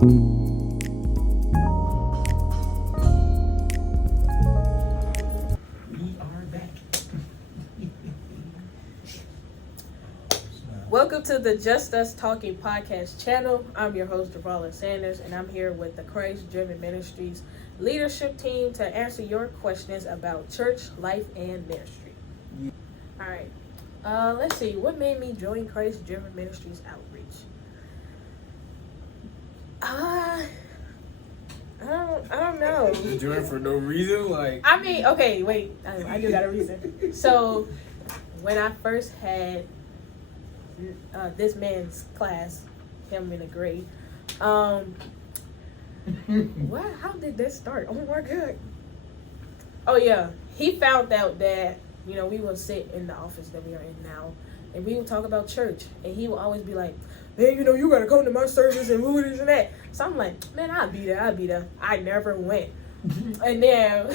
Welcome to the Just Us Talking podcast channel. I'm your host, Driven Sanders, and I'm here with the Christ Driven Ministries leadership team to answer your questions about church, life, and ministry. All right. Let's see. What made me join Christ Driven Ministries Outreach? I don't know. You join it for no reason? Okay, wait. I do got a reason. So, when I first had this man's class, him in a grade. How did this start? Oh my God. Oh yeah, he found out that, we would sit in the office that we are in now, and we would talk about church, and he would always be like, man, you gotta come to my service and who this and that. So I'm like, man, I'll be there. I never went. And then,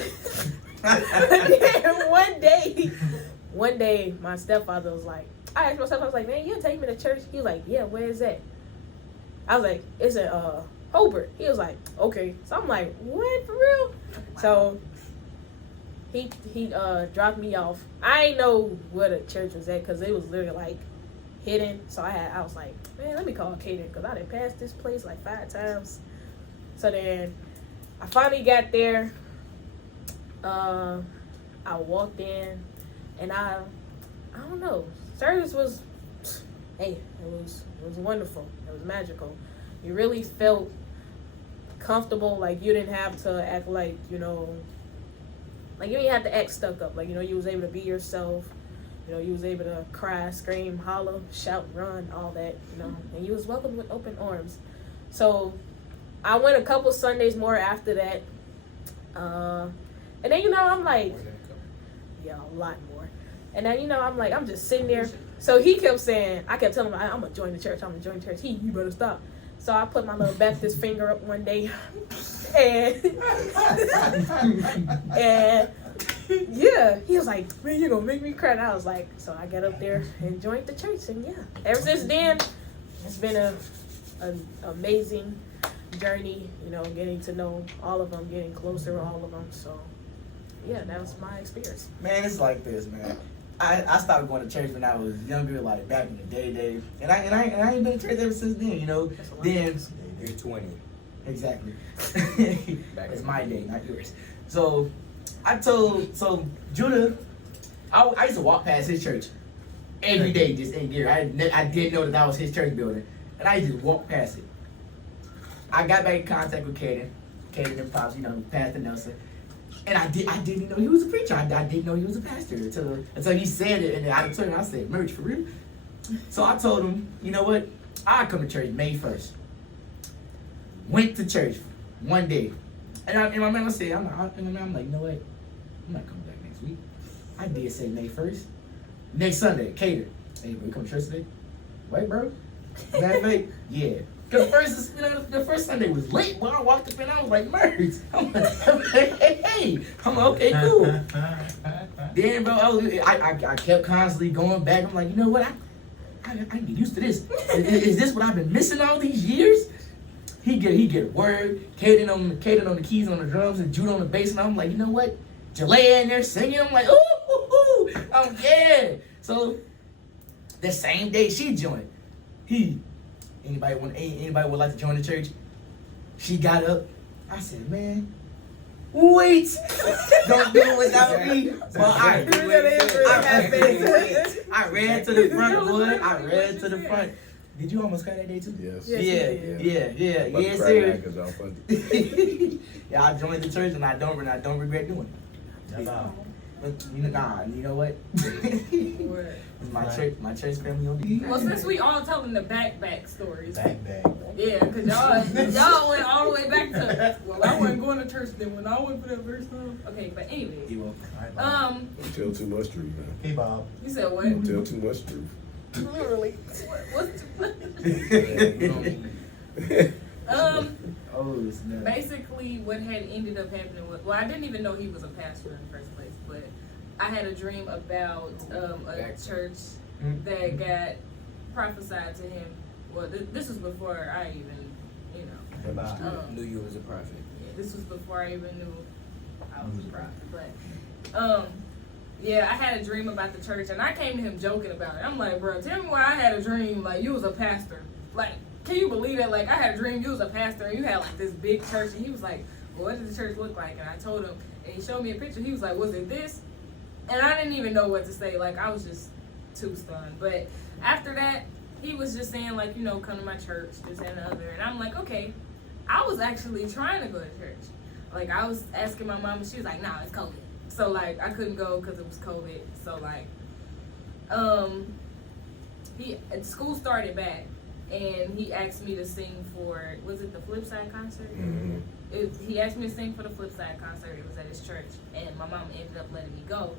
one day, my stepfather was like, I asked myself, I was like, man, you take me to church? He was like, yeah, where is that? I was like, it's in Hobart. He was like, okay. So I'm like, what, for real? So he dropped me off. I didn't know where the church was at because it was literally like hidden. So I was like, man, let me call Kaden because I done passed this place like 5 times. So then I finally got there. I walked in and I don't know. Service was, it was wonderful. It was magical. You really felt comfortable. Like you didn't have to act like, like you didn't have to act stuck up. Like, you was able to be yourself. You was able to cry, scream, holler, shout, run, all that, and you was welcomed with open arms. So I went a couple Sundays more after that. And then, I'm like, yeah, a lot more. And then, I'm like, I'm just sitting there. So he kept saying, I kept telling him, I'm going to join the church. You better stop. So I put my little Baptist finger up one day. And yeah, he was like, man, you're going to make me cry. And I was like, so I got up there and joined the church. And yeah, ever since then, it's been an amazing journey, getting to know all of them, getting closer to all of them. So yeah, that was my experience. Man, it's like this, man. I started going to church when I was younger, like back in the day, and I ain't been to church ever since then, Then You're 20. Exactly. It's my day, not yours. So Judah, I used to walk past his church every day, just every year. I didn't know that was his church building, and I used to walk past it. I got back in contact with Kaden and Pops, Pastor Nelson. And I didn't know he was a preacher. I didn't know he was a pastor until he said it in the auditorium. I said, merch, for real? So I told him, you know what? I'll come to church May 1st. Went to church one day. And my man said, I'm like, you know what? I'm not coming back next week. I did say May 1st. Next Sunday, Kaden. Hey, bro, you come to church today? Wait, bro. That late? Yeah. Because the first Sunday was late. When I walked up and I was like, merch. I'm like, hey. I'm like, okay, cool. Then, bro, I kept constantly going back. I'm like, you know what? I get used to this. Is this what I've been missing all these years? He get a word. Kaden on the keys, on the drums, and Jude on the bass. And I'm like, you know what? Jalea in there singing. I'm like, ooh. Yeah. So the same day she joined, Anybody would like to join the church? She got up. I said, man, wait. Don't do it without me. Well, I ran to the front, boy. I ran to the front. Did you almost cry that day too? Yes. Yeah. Yes, sir. Yeah, I joined the church and I don't regret doing it. But you know what? my church family on the Well, since we all telling the back stories. Back. Yeah, because y'all went all the way back to, well, I wasn't going to church then when I went for that first time. Okay, but anyways. Don't tell too much truth, man. Hey, Bob. You said what? Don't tell too much truth. Literally. What's basically what had ended up happening was, well, I didn't even know he was a pastor in the first place, but I had a dream about a church that got prophesied to him. Well, this was before I even you know. Knew you was a prophet. Yeah, this was before I even knew I was a prophet. But yeah, I had a dream about the church, and I came to him joking about it. I'm like, bro, tell me why I had a dream like you was a pastor. Like, can you believe it? Like, I had a dream you was a pastor, and you had like this big church, and he was like, well, what does the church look like? And I told him, and he showed me a picture. He was like, was it this? And I didn't even know what to say. Like, I was just too stunned. But after that, he was just saying, like, you know, come to my church, this and the other. And I'm like, okay. I was actually trying to go to church. Like, I was asking my mom, and she was like, nah, it's COVID. So, like, I couldn't go because it was COVID. So, like, school started back, and he asked me to sing for, was it the Flipside concert? Mm-hmm. He asked me to sing for the Flipside concert. It was at his church, and my mom ended up letting me go.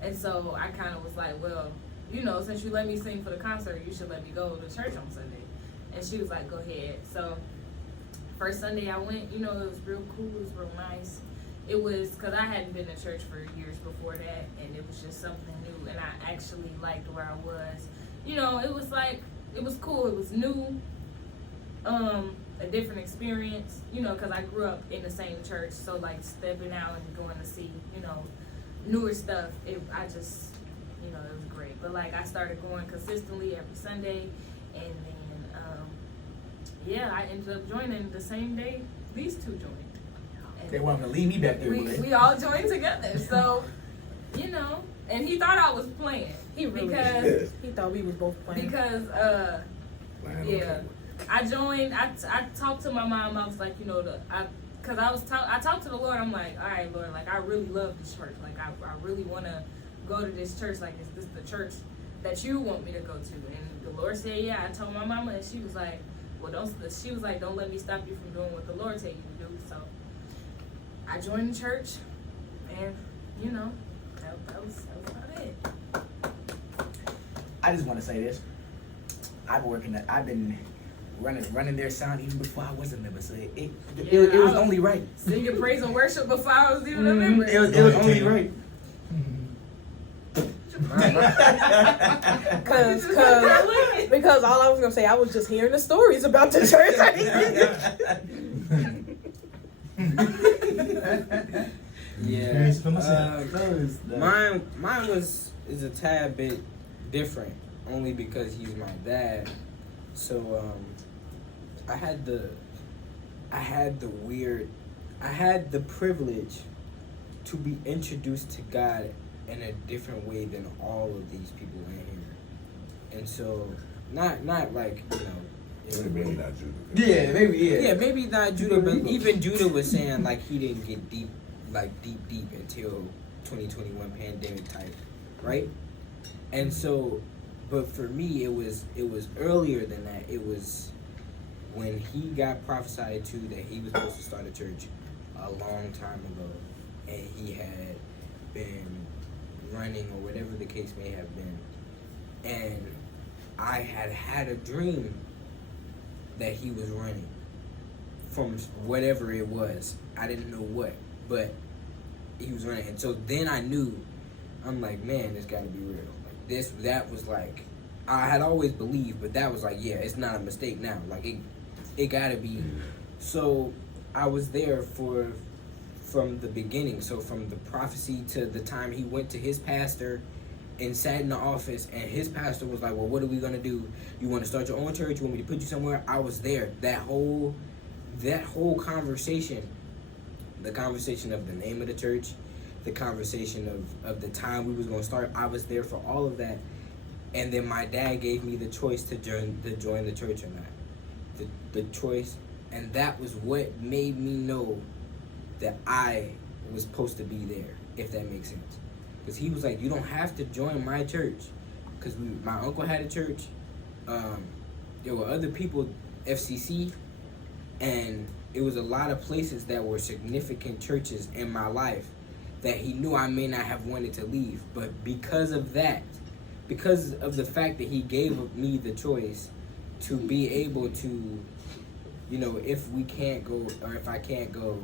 And so I kind of was like, well, you know, since you let me sing for the concert, you should let me go to church on Sunday. And she was like, go ahead. So first Sunday I went, you know, it was real cool. It was real nice. It was because I hadn't been to church for years before that, and it was just something new. And I actually liked where I was. You know, it was like, it was cool. It was new, a different experience, you know, because I grew up in the same church. So, like, stepping out and going to see, you know, newer stuff, I just, you know, it was great. But, like, I started going consistently every Sunday, and then, yeah, I ended up joining the same day these two joined. And they want to leave me back there. we all joined together. So, you know, and he thought I was playing. He really because he thought we was both playing. Because yeah, I joined. I talked to my mom. I was like, you know, I talked to the Lord. I'm like, all right, Lord, like I really love this church. Like I really want to go to this church. Like, is this the church that you want me to go to? And the Lord said, yeah. I told my mama, and she was like, well, don't let me stop you from doing what the Lord tell you to do. So I joined the church, and you know, that was about it. I just want to say this. I've been running their sound even before I was a member, so it was only right. Singing praise and worship before I was even a member. It was only right. Because all I was gonna say, I was just hearing the stories about the church. Yeah. Mine is a tad bit different, only because he's my dad. So I had the privilege to be introduced to God in a different way than all of these people in here. And so not like, you know, Maybe not Judah. Yeah, maybe, yeah. Yeah, maybe not Judah, but even Judah was saying like he didn't get deep until 2021 pandemic type, right? And so, but for me, it was earlier than that. It was when he got prophesied to that he was supposed to start a church a long time ago, and he had been running or whatever the case may have been, and I had a dream that he was running from whatever it was. I didn't know what, but he was running, and so then I knew. I'm like, man, this got to be real. Like that was like, I had always believed, but that was like, yeah, it's not a mistake now. Like it gotta be. So I was there from the beginning. So from the prophecy to the time he went to his pastor and sat in the office, and his pastor was like, well, what are we gonna do? You want to start your own church? You want me to put you somewhere? I was there. That whole conversation, the conversation of the name of the church, the conversation of the time we was gonna start, I was there for all of that. And then my dad gave me the choice to join the church or not. The choice, and that was what made me know that I was supposed to be there, if that makes sense. Because he was like, you don't have to join my church. Because my uncle had a church. There were other people, FCC, and it was a lot of places that were significant churches in my life that he knew I may not have wanted to leave. But because of that, because of the fact that he gave me the choice to be able to, you know, if we can't go or if I can't go,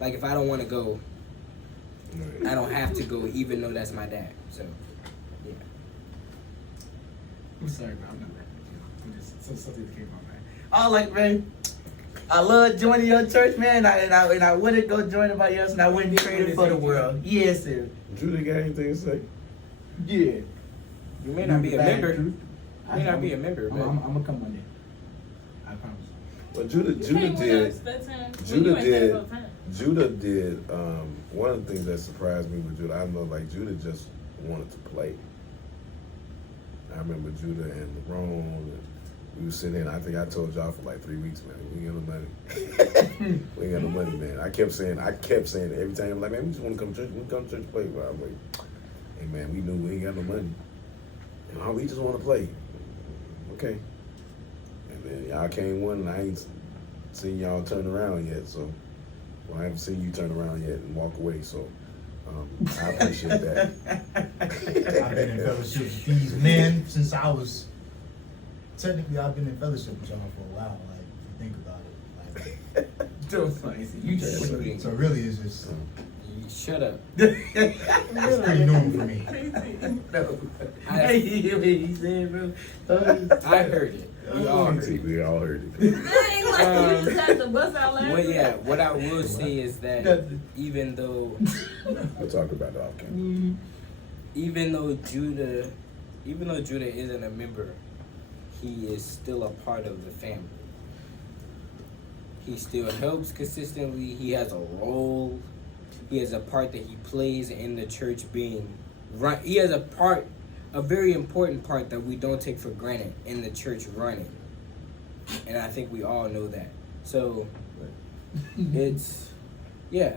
like if I don't want to go, I don't have to go, even though that's my dad. So, yeah. I'm sorry, bro. I'm not mad at you. I'm just something that came on, man. Oh, like, man, I love joining your church, man, and I wouldn't go join anybody else, and I wouldn't trade it for the world. Yes, sir. Judah got anything to say? Yeah. You may not be a member. You may not be a member, I'm but gonna come one day. I promise. Well, Judah did. One of the things that surprised me with Judah, I know, like Judah just wanted to play. I remember Judah and LeBron. We were sitting in. I think I told y'all for like 3 weeks, man. We ain't got no money. We ain't got no money, man. I kept saying it every time. I'm like, man, we just want to come to church. We want to come to church and play. But I'm like, hey, man, we knew we ain't got no money. And we just want to play. Okay. And then y'all came one, and I ain't seen y'all turn around yet. So, well, I haven't seen you turn around yet and walk away. So, I appreciate that. I've been in fellowship with these men since I was. Technically, I've been in fellowship with y'all for a while. Like, if you think about it. Like, So funny. You just so really, it's just. Shut up. It's pretty normal for me. No. I hear what he said, bro. I heard it. We all heard it. We all heard it. Dang, like you just had to bust out laughing. Well, yeah. What I will say is that even though We'll talk about the outcome. even though Judah isn't a member, he is still a part of the family. He still helps consistently. He has a role. He has a part that he plays in the church being run. He has a very important part that we don't take for granted in the church running. And I think we all know that. So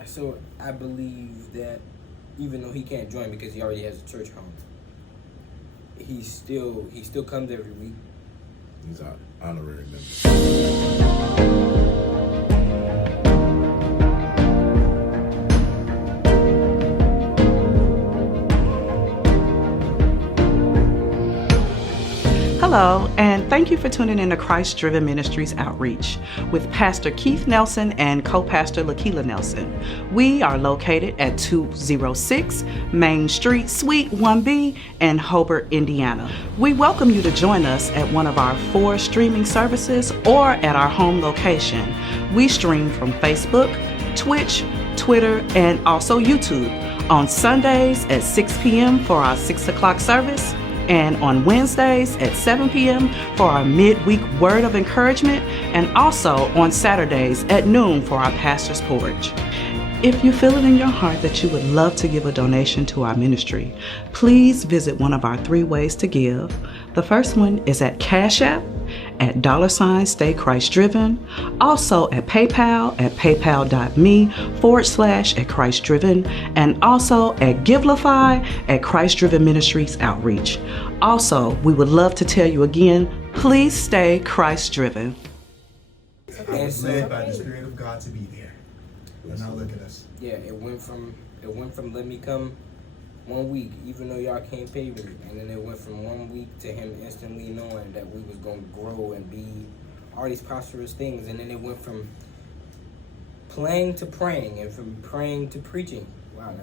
so I believe that even though he can't join because he already has a church home, he still comes every week. He's our honorary member. Hello, and thank you for tuning in to Christ Driven Ministries Outreach with Pastor Keith Nelson and co-pastor Lakila Nelson. We are located at 206 Main Street, Suite 1B in Hobart, Indiana. We welcome you to join us at one of our 4 streaming services or at our home location. We stream from Facebook, Twitch, Twitter, and also YouTube on Sundays at 6 p.m. for our 6 o'clock service, and on Wednesdays at 7 p.m. for our midweek word of encouragement, and also on Saturdays at noon for our pastor's porch. If you feel it in your heart that you would love to give a donation to our ministry, please visit one of our 3 ways to give. The first one is at Cash App at $Stay Christ Driven, also at PayPal at paypal.me/Christ Driven, and also at Givelify at Christ Driven Ministries Outreach. Also, we would love to tell you again, please stay Christ Driven. I was led by the Spirit of God to be there. And now look at us. Yeah, it went from let me come 1 week, even though y'all can't pay me, and then it went from 1 week to him instantly knowing that we was gonna grow and be all these prosperous things, and then it went from playing to praying, and from praying to preaching. Wow,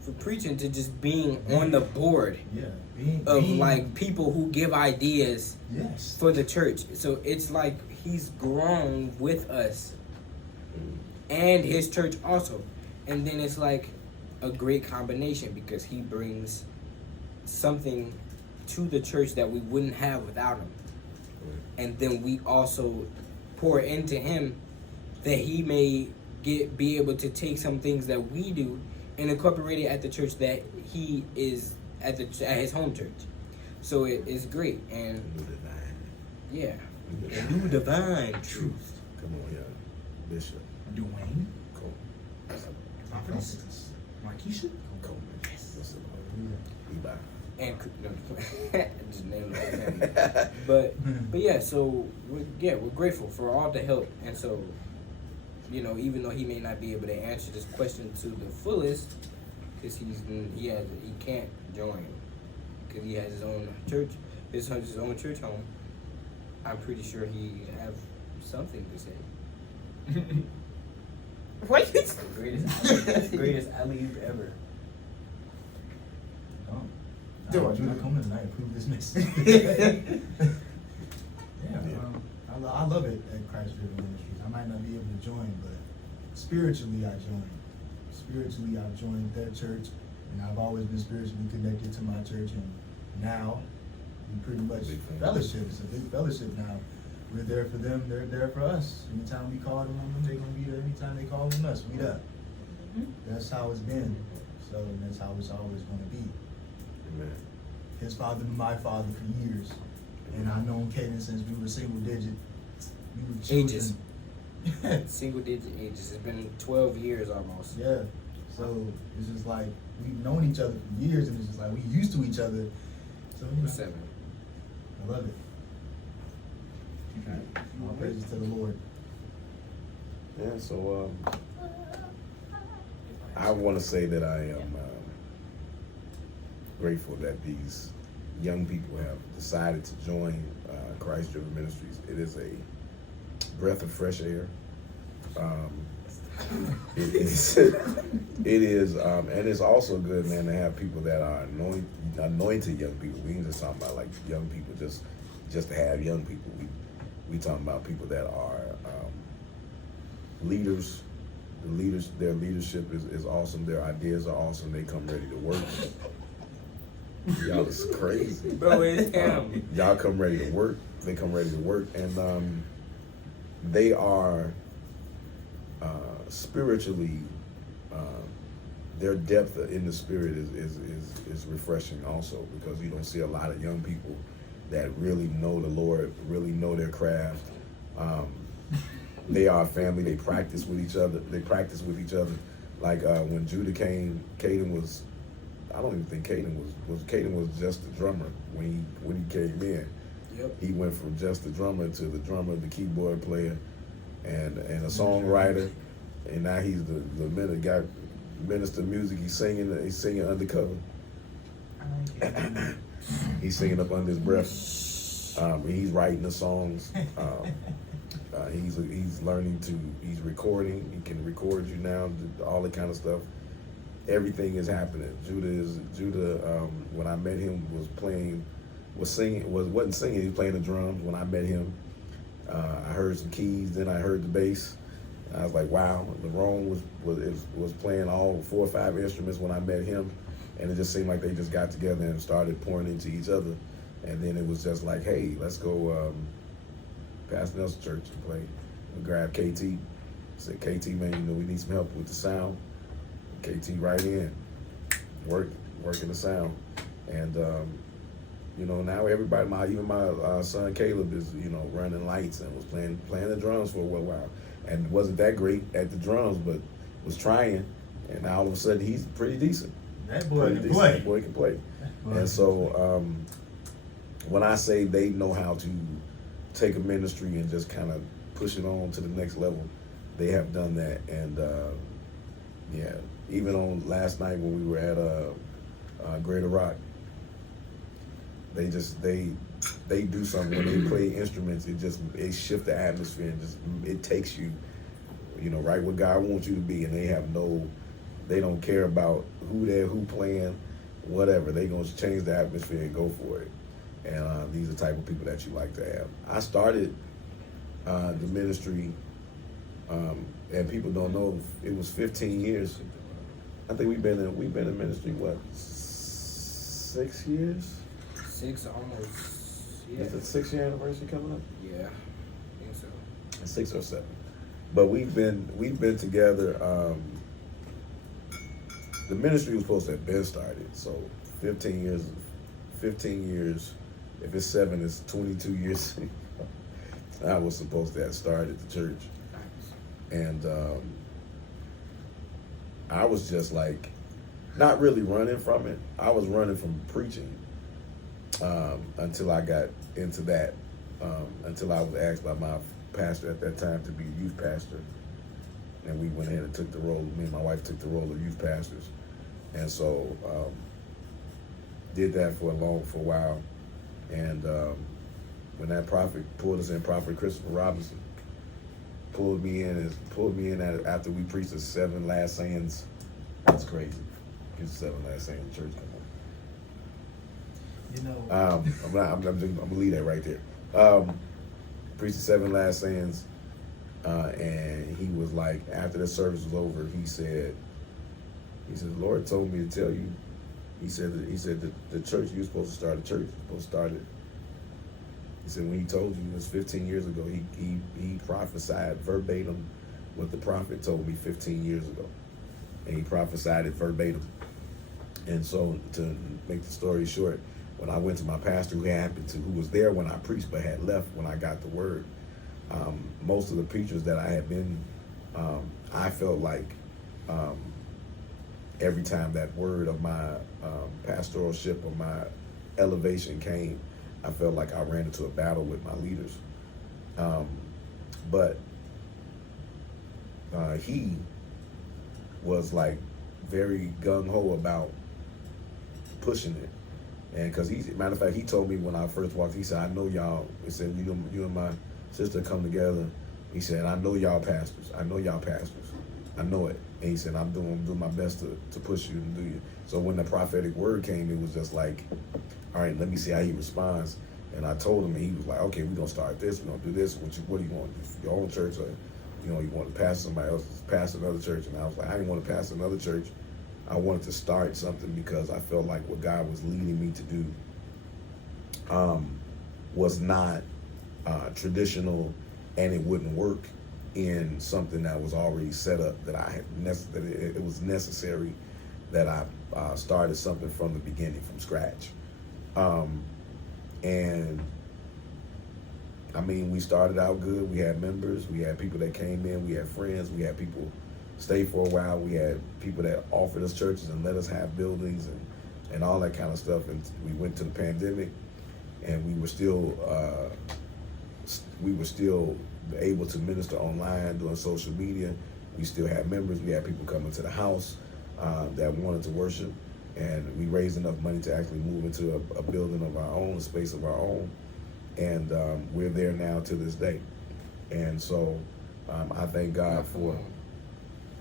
from preaching to just being on the board. Yeah, like people who give ideas. Yes. For the church. So it's like he's grown with us and his church also, and then it's like a great combination because he brings something to the church that we wouldn't have without him, and then we also pour into him that he may be able to take some things that we do and incorporate it at the church that he is at his home church. So it is great, and yeah, new divine truth. Come on, y'all. Bishop. Dwayne. Cool. Prophetess. Markeisha. Cool. Yes. What's up? Bye. And just name it. But yeah, so we're grateful for all the help, and so even though he may not be able to answer this question to the fullest, because he can't join because he has his own church, his own church home. I'm pretty sure he have something to say. What? Greatest alley ever. Do I come in and I approve this message? Yeah, I I love it at Christ Driven Ministries. I might not be able to join, but spiritually I join. Spiritually I've joined that church, and I've always been spiritually connected to my church, and now we pretty much fellowship. It's a big fellowship now. We're there for them, they're there for us. Anytime we call them, they're gonna be there. Anytime they call on us, we there. That's how it's been. So, and that's how it's always gonna be. Amen. His father and my father for years. And I've known Caden since we were single digit. We were children. Ages. Single digit ages. It's been 12 years almost. Yeah. So it's just like we've known each other for years, and it's just like we used to each other. So you know, 7. I love it. All praises to the Lord. Yeah, so I want to say that I am grateful that these young people have decided to join Christ Driven Ministries. It is a breath of fresh air. It is, and it's also good, man, to have people that are anointed young people. We ain't just talking about like young people, just to have young people. We talking about people that are leaders. Their leadership is awesome. Their ideas are awesome. They come ready to work. Y'all is crazy. Bro, it's him. Y'all come ready to work. They come ready to work, and they are spiritually. Their depth in the spirit is refreshing also, because you don't see a lot of young people that really know the Lord, really know their craft. They are a family. They practice with each other. Like when Judah came, Caden was. I don't even think Caden was just the drummer when he came in. Yep. He went from just the drummer to the drummer, the keyboard player, and a songwriter, and now he's the guy, minister of music. He's singing undercover. He's singing up under his breath. He's writing the songs. He's learning he's recording. He can record you now, all that kind of stuff. Everything is happening. Judah. When I met him, wasn't singing. He was playing the drums. When I met him, I heard some keys. Then I heard the bass. I was like, wow. Lerone was playing all 4 or 5 instruments when I met him, and it just seemed like they just got together and started pouring into each other. And then it was just like, hey, let's go past Nelson Church and play. We grabbed KT. I said, KT, man, we need some help with the sound. KT right in, working the sound, and now everybody, even my son Caleb is running lights and was playing the drums for a while, and wasn't that great at the drums, but was trying, and now all of a sudden he's pretty decent. That boy can play. That boy can play, and so when I say they know how to take a ministry and just kind of push it on to the next level, they have done that, and yeah. Even on last night when we were at Greater Rock, they do something when they play instruments. It shifts the atmosphere and it takes you, right where God wants you to be. And they don't care about who playing, whatever. They gonna change the atmosphere and go for it. And these are the type of people that you like to have. I started the ministry, and people don't know it was 15 years. I think we've been in ministry, what, 6 years? 6 almost. Yeah. Is the 6-year anniversary coming up? Yeah, I think so. 6 or 7. But we've been together. The ministry was supposed to have been started. So 15 years. If it's 7, it's 22 years. I was supposed to have started the church, and I was just like, not really running from it. I was running from preaching until I got into that, until I was asked by my pastor at that time to be a youth pastor. And we went ahead and took the role, me and my wife took the role of youth pastors. And so did that for a while. And when that prophet pulled us in, Prophet Christopher Robinson, pulled me in after we preached the 7 last sayings. That's crazy. Preached the 7 last sayings in church. Come on. I'm gonna leave that right there. preached the 7 last sayings, and he was like, after the service was over, he said, the Lord told me to tell you. He said the church, you're supposed to start a church. You're supposed to start it. He said when he told you, it was 15 years ago. He prophesied verbatim what the prophet told me 15 years ago, and he prophesied it verbatim. And so, to make the story short, when I went to my pastor, who was there when I preached but had left when I got the word, most of the preachers that I had been, I felt like every time that word of my pastoralship or my elevation came, I felt like I ran into a battle with my leaders. But he was like very gung-ho about pushing it. And because matter of fact, he told me when I first walked, he said, I know y'all, he said, you and my sister come together. He said, I know y'all pastors. I know it. And he said, I'm doing my best to push you and do you. So when the prophetic word came, it was just like, all right, let me see how he responds. And I told him, and he was like, okay, we're gonna start this, we're gonna do this. What do you want? Your own church, or you want to pastor somebody else, pastor another church? And I was like, I didn't want to pastor another church. I wanted to start something because I felt like what God was leading me to do was not traditional, and it wouldn't work in something that was already set up. That it was necessary that I started something from the beginning, from scratch. And I mean, we started out good. We had members, we had people that came in, we had friends, we had people stay for a while. We had people that offered us churches and let us have buildings and all that kind of stuff. And we went to the pandemic, and we were still able to minister online, doing social media. We still had members. We had people coming to the house that wanted to worship, and we raised enough money to actually move into a building of our own, a space of our own, and we're there now to this day. And so I thank God for.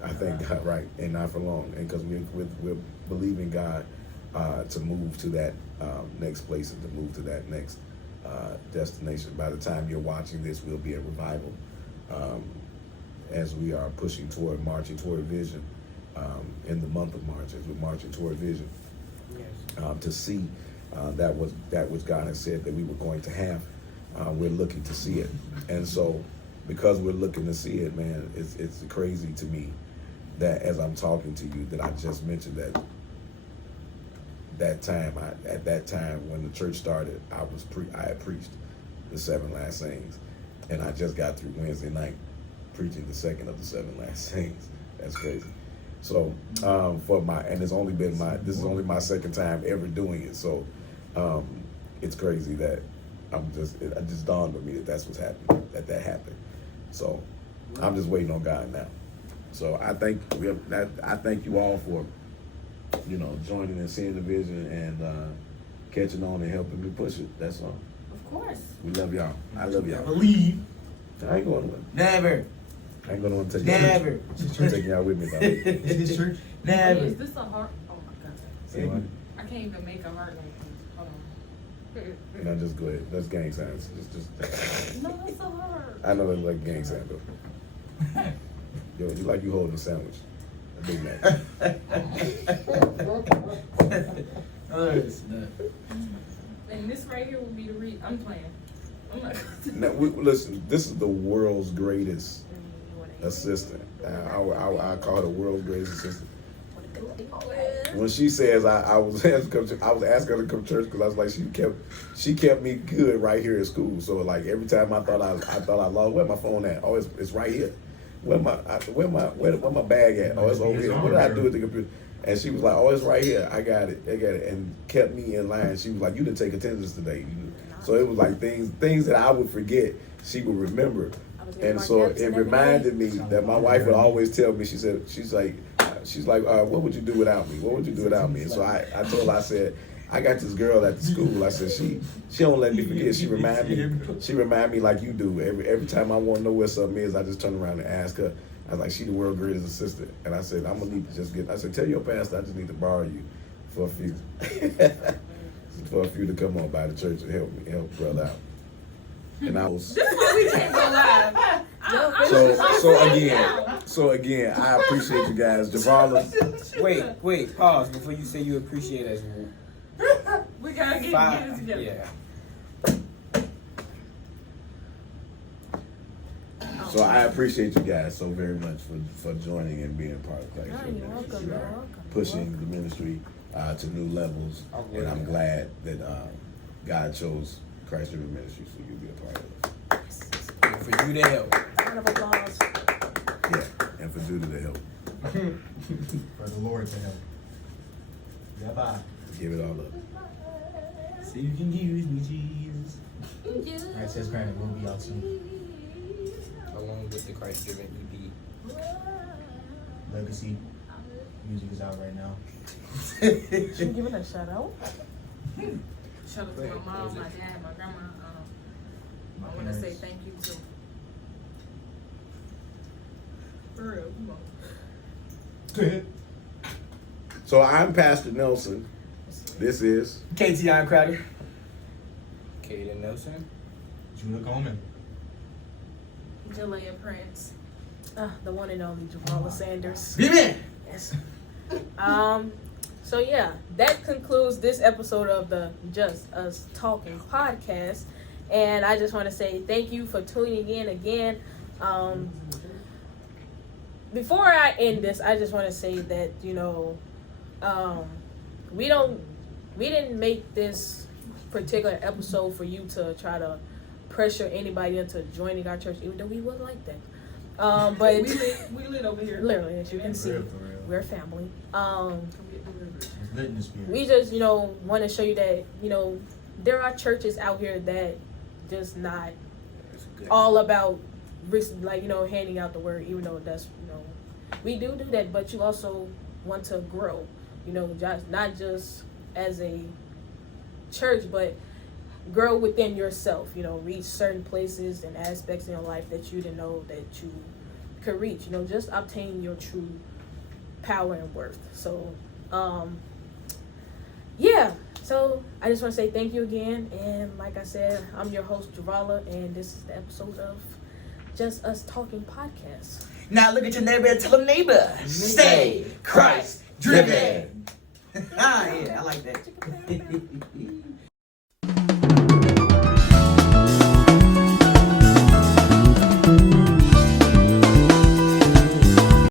I thank God, right, and not for long, and because we're believing God to move to that next place and to move to that next destination. By the time you're watching this, we'll be at revival as we are marching toward vision in the month of March, as we're marching toward vision. Yes. To see that which God has said that we were going to have. We're looking to see it, and so because we're looking to see it, man, it's crazy to me that as I'm talking to you, that I just mentioned that at that time when the church started, I had preached the 7 last sayings, and I just got through Wednesday night preaching the second of the 7 last sayings. That's crazy. So and it's only been this is only my second time ever doing it. So it's crazy that it just dawned on me that that's what's happening, that happened. So I'm just waiting on God now. So I thank you all for, joining and seeing the vision and catching on and helping me push it. That's all. Of course. We love y'all. I love y'all. I believe. I ain't going to. Never. I ain't going to take Never. I'm taking y'all with me. Is this church? Never. Is this a heart? Oh my God. Say what? I can't even make a heart like this. Hold on. No, just go ahead. That's gang signs. Just. No, it's a heart. I know that's like gang sign though. Yo, you like you holding a sandwich. A Big Mac. Oh, it's not. And this right here would be the I'm playing. I'm not. Now, listen, this is the world's greatest assistant. I call her the world's greatest assistant. When she says I was asking her to come to church because I was like she kept me good right here at school. So like every time I thought I lost, where my phone at? Oh, it's right here. Where my bag at? Oh, it's over here. What did I do with the computer? And she was like, oh, it's right here. I got it, and kept me in line. She was like, you didn't take attendance today. So it was like things that I would forget, she would remember. And so it reminded me that my wife would always tell me, she's like, what would you do without me? What would you do without me? And so I told her, I said, I got this girl at the school. I said, she don't let me forget. She remind me like you do. Every time I want to know where something is, I just turn around and ask her. I was like, she the world's greatest assistant. And I said, I'm gonna need to just tell your pastor I just need to borrow you for a few to come on by the church and help brother out. and I was. This is why we can't go live. So again, I appreciate you guys, Javala. Wait, pause before you say you appreciate us. We gotta get it together. Yeah. So I appreciate you guys so very much for joining and being part of Christ. No, you're welcome. You're welcome. Pushing the ministry to new levels, and I'm glad that God chose Christ Driven Ministries for you to be a part of it. And for you to help. Round of applause. Yeah, and for Judah to help. For the Lord to help. Yeah, bye. Give it all up. So you can use me, Jesus. Alright, says granted, we'll be out soon. Along with the Christ Driven EP. Legacy music is out right now. Should we give it a shout out? Shout out to my mom, my dad, my grandma. I want to say thank you too. For real, come on. Go ahead. So I'm Pastor Nelson. This is KT Crowder. Kaden Nelson. Judah Coleman. Jalea Prince. The one and only Javala Sanders. Amen. Yes. So yeah, that concludes this episode of the Just Us Talking podcast. And I just want to say thank you for tuning in again. Before I end this, I just want to say that, we didn't make this particular episode for you to try to pressure anybody into joining our church, even though we wasn't like that. But we lit over here. literally, as you can see, For real. we're a family. It's lit in the spirit. We just, want to show you that, there are churches out here that just not all about handing out the word, even though that's, we do that, but you also want to grow, not just as a church, but grow within yourself, reach certain places and aspects in your life that you didn't know that you could reach, just obtain your true power and worth. So, yeah, so I just want to say thank you again, and like I said, I'm your host, Javala, and this is the episode of Just Us Talking podcast. Now look at your neighbor and tell them, neighbor, stay Christ driven. Yeah, I like that.